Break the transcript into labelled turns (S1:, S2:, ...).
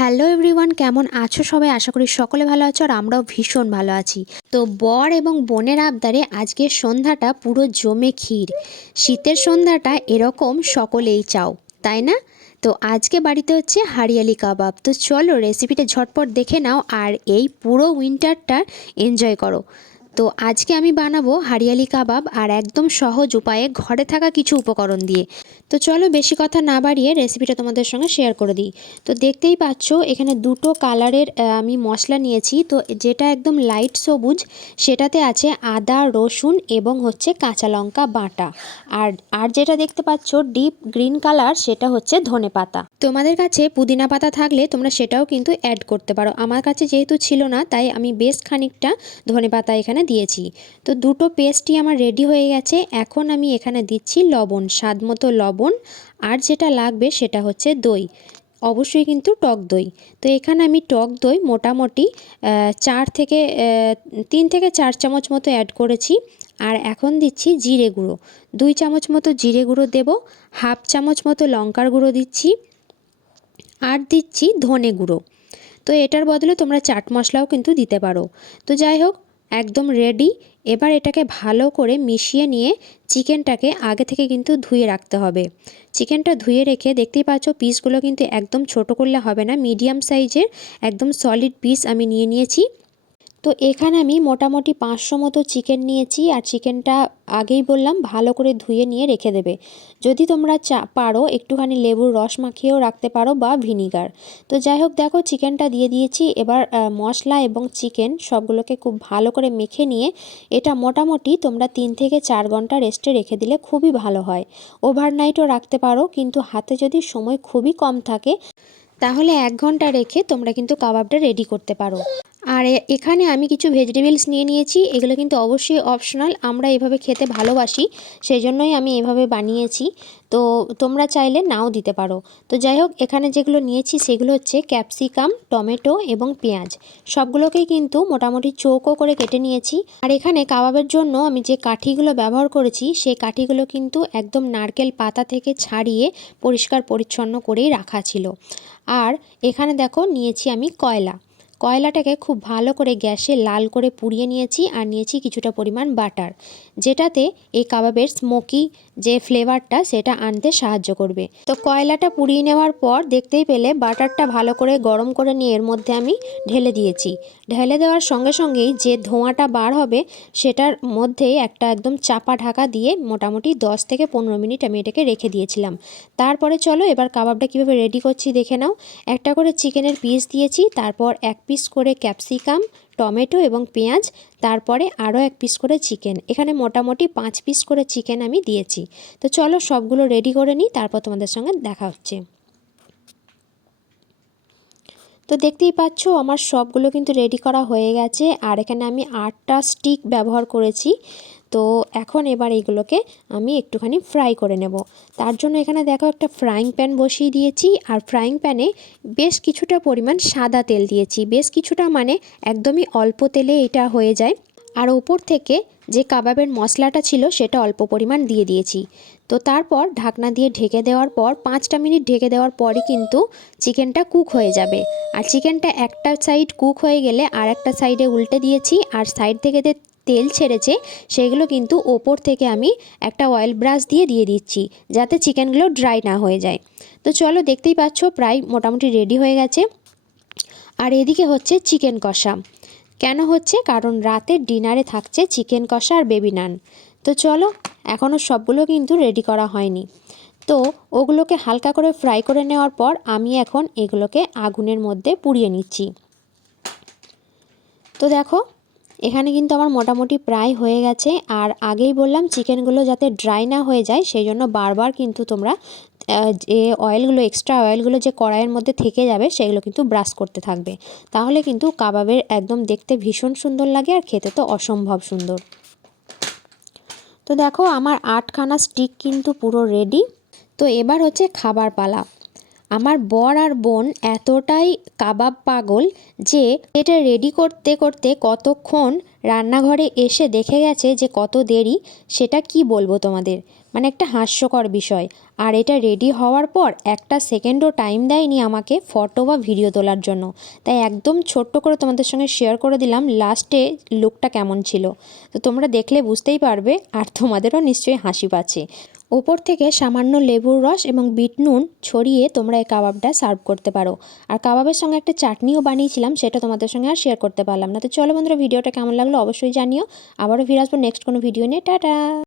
S1: Hello everyone কেমন আছো সবাই? আশা করি সকলে ভালো আছো আর আমরাও ভীষণ ভালো আছি। তো বর এবং বোনের আবদারে আজকের সন্ধ্যাটা পুরো জমে ক্ষীর। শীতের সন্ধ্যাটা এরকম সকলেই চাও, তাই না? তো আজকে বাড়িতে হচ্ছে হারিয়ালি কাবাব। তো চলো রেসিপিটা ঝটপট দেখে নাও আর এই পুরো উইন্টারটা এনজয় করো। তো আজকে আমি বানাবো হারিয়ালি কাবাব আর একদম সহজ উপায়ে ঘরে থাকা কিছু উপকরণ দিয়ে। তো চলো বেশি কথা না বাড়িয়ে রেসিপিটা তোমাদের সঙ্গে শেয়ার করে দিই। তো দেখতেই পাচ্ছ, এখানে দুটো কালারের আমি মশলা নিয়েছি। তো যেটা একদম লাইট সবুজ, সেটাতে আছে আদা, রসুন এবং হচ্ছে কাঁচা লঙ্কা বাটা। আর আর যেটা দেখতে পাচ্ছ ডিপ গ্রিন কালার সেটা হচ্ছে ধনে পাতা। তোমাদের কাছে পুদিনা পাতা থাকলে তোমরা সেটাও কিন্তু অ্যাড করতে পারো। আমার কাছে যেহেতু ছিল না, তাই আমি বেশ খানিকটা ধনে পাতা এখানে দিয়েছি। তো দুটো পেস্টই আমার রেডি হয়ে গেছে। এখন আমি এখানে দিচ্ছি লবণ, স্বাদ মতো লবণ। আর যেটা লাগবে সেটা হচ্ছে দই। অবশ্যই কিন্তু টক দই। তো এখানে আমি টক দই মোটামুটি চার থেকে তিন থেকে চার চামচ মতো অ্যাড করেছি। আর এখন দিচ্ছি জিরে গুঁড়ো। দুই চামচ মতো জিরে গুঁড়ো দেব। হাফ চামচ মতো লঙ্কার গুঁড়ো দিচ্ছি। আর দিচ্ছি ধনে গুঁড়ো। তো এটার বদলে তোমরা চাট মশলাও কিন্তু দিতে পারো। তো যাই হোক একদম রেডি এবার এটাকে ভালো করে মিশিয়ে নিয়ে চিকেনটাকে আগে থেকে কিন্তু ধুয়ে রাখতে হবে। চিকেনটা ধুয়ে রেখে দেখতেই পাচ্ছ পিসগুলো কিন্তু একদম ছোট করলে হবে না মিডিয়াম সাইজের একদম সলিড পিস আমি নিয়ে নিয়েছি। তো এখানে আমি মোটামুটি পাঁচশো মতো চিকেন নিয়েছি আর চিকেনটা আগেই বললাম ভালো করে ধুয়ে নিয়ে রেখে দেবে। যদি তোমরা চা, পারো একটুখানি লেবুর রস মাখিয়েও রাখতে পারো বা ভিনিগার। তো যাই হোক, দেখো চিকেনটা দিয়ে দিয়েছি। এবার মশলা এবং চিকেন সবগুলোকে খুব ভালো করে মেখে নিয়ে এটা মোটামুটি তোমরা তিন থেকে চার ঘণ্টা রেস্টে রেখে দিলে খুবই ভালো হয়। ওভারনাইটও রাখতে পারো, কিন্তু হাতে যদি সময় খুবই কম থাকে তাহলে এক ঘণ্টা রেখে তোমরা কিন্তু কাবাবটা রেডি করতে পারো। আর এখানে আমি কিছু ভেজিটেবলস নিয়ে নিয়েছি, এগুলো কিন্তু অবশ্যই অপশনাল আমরা এভাবে খেতে ভালোবাসি সেই জন্যই আমি এভাবে বানিয়েছি। তো তোমরা চাইলে নাও দিতে পারো। তো যাই হোক, এখানে যেগুলো নিয়েছি সেগুলো হচ্ছে ক্যাপসিকাম, টমেটো এবং পেঁয়াজ। সবগুলোকেই কিন্তু মোটামুটি চৌকো করে কেটে নিয়েছি। আর এখানে কাবাবের জন্য আমি যে কাঠিগুলো ব্যবহার করেছি, সেই কাঠিগুলো কিন্তু একদম নারকেল পাতা থেকে ছাড়িয়ে পরিষ্কার পরিচ্ছন্ন করেই রাখা ছিল। আর এখানে দেখো নিয়েছি আমি কয়লা। কয়লাটাকে খুব ভালো করে গ্যাসে লাল করে পুড়িয়ে নিয়েছি আর নিয়েছি কিছুটা পরিমাণ বাটার, যেটাতে এই কাবাবের স্মোকি যে ফ্লেভারটা সেটা আনতে সাহায্য করবে। তো কয়লাটা পুড়িয়ে নেওয়ার পর দেখতেই পেলে বাটারটা ভালো করে গরম করে নিয়ে এর মধ্যে আমি ঢেলে দিয়েছি। ঢেলে দেওয়ার সঙ্গে সঙ্গেই যে ধোঁয়াটা বার হবে সেটার মধ্যেই একটা একদম চাপা ঢাকা দিয়ে মোটামুটি দশ থেকে পনেরো মিনিট আমি এটাকে রেখে দিয়েছিলাম। তারপরে চলো এবার কাবাবটা কীভাবে রেডি করছি দেখে নাও। একটা করে চিকেনের পিস দিয়েছি, তারপর এক পিস করে ক্যাপসিকাম টমেটো এবং পেঁয়াজ, তারপরে আরও এক পিস করে চিকেন এখানে মোটামুটি পাঁচ পিস করে চিকেন আমি দিয়েছি। তো চলো সবগুলো রেডি করে নিই, তারপর তোমাদের সঙ্গে দেখা হচ্ছে। তো দেখতেই পাচ্ছ, আমার সবগুলো কিন্তু রেডি করা হয়ে গেছে। আর এখানে আমি আটটা স্টিক ব্যবহার করেছি। তো এখন এবার এইগুলোকে আমি একটুখানি ফ্রাই করে নেব। তার জন্য এখানে দেখো একটা ফ্রাইং প্যান বসিয়ে দিয়েছি আর ফ্রাইং প্যানে বেশ কিছুটা পরিমাণ সাদা তেল দিয়েছি। বেশ কিছুটা মানে একদমই অল্প তেলে এটা হয়ে যায়। আর ওপর থেকে যে কাবাবের মশলাটা ছিল সেটা অল্প পরিমাণ দিয়ে দিয়েছি। তো তারপর ঢাকনা দিয়ে ঢেকে দেওয়ার পর পাঁচটা মিনিট ঢেকে দেওয়ার পরই কিন্তু চিকেনটা কুক হয়ে যাবে। আর চিকেনটা একটা সাইড কুক হয়ে গেলে আর একটা সাইডে উল্টে দিয়েছি। আর সাইড থেকে তেল ছেড়েছে, সেগুলো কিন্তু ওপর থেকে আমি একটা অয়েল ব্রাশ দিয়ে দিয়ে দিচ্ছি, যাতে চিকেনগুলো ড্রাই না হয়ে যায়। তো চলো দেখতেই পাচ্ছ, প্রায় মোটামুটি রেডি হয়ে গেছে। আর এদিকে হচ্ছে চিকেন কষা। কেন হচ্ছে? কারণ রাতের ডিনারে থাকছে চিকেন কষা আর বেবি নান তো চলো এখনও সবগুলো কিন্তু রেডি করা হয়নি। তো ওগুলোকে হালকা করে ফ্রাই করে নেওয়ার পর আমি এখন এগুলোকে আগুনের মধ্যে পুড়িয়ে নিচ্ছি। তো দেখো এখানে কিন্তু আমার মোটামুটি প্রায় হয়ে গেছে। আর আগেই বললাম, চিকেনগুলো যাতে ড্রাই না হয়ে যায়, সেই জন্য বারবার কিন্তু তোমরা যে অয়েলগুলো এক্সট্রা অয়েলগুলো যে কড়াইয়ের মধ্যে থেকে যাবে, সেগুলো কিন্তু ব্রাশ করতে থাকবে। তাহলে কিন্তু কাবাবের একদম দেখতে ভীষণ সুন্দর লাগে আর খেতে তো অসম্ভব সুন্দর। তো দেখো, আমার আটখানা স্টিক কিন্তু পুরো রেডি তো এবার হচ্ছে খাবার পালা। আমার বর আর বোন এতটাই কাবাব পাগল যে এটা রেডি করতে করতে কতক্ষণ রান্নাঘরে এসে দেখে গেছে যে কত দেরি, সেটা কি বলব তোমাদের? মানে একটা হাস্যকর বিষয়। আর এটা রেডি হওয়ার পর একটা সেকেন্ডও টাইম দেয়নি আমাকে ফটো বা ভিডিও তোলার জন্য। তাই একদম ছোট্ট করে তোমাদের সঙ্গে শেয়ার করে দিলাম লাস্টে লুকটা কেমন ছিল। তো তোমরা দেখলে বুঝতেই পারবে, আর তোমাদেরও নিশ্চয়ই হাসি পাচ্ছে। ওপর থেকে সামান্য লেবুর রস এবং বিট নুন ছড়িয়ে তোমরা এই কাবাবটা সার্ভ করতে পারো। আর কাবাবের সঙ্গে একটা চাটনিও বানিয়েছিলাম, সেটা তোমাদের সঙ্গে আর শেয়ার করতে পারলাম না। তো চলো বন্ধুরা, ভিডিওটা কেমন লাগল অবশ্যই জানিও। আবারও ফিরে আসব নেক্সট কোনো ভিডিও নিয়ে। টাটা!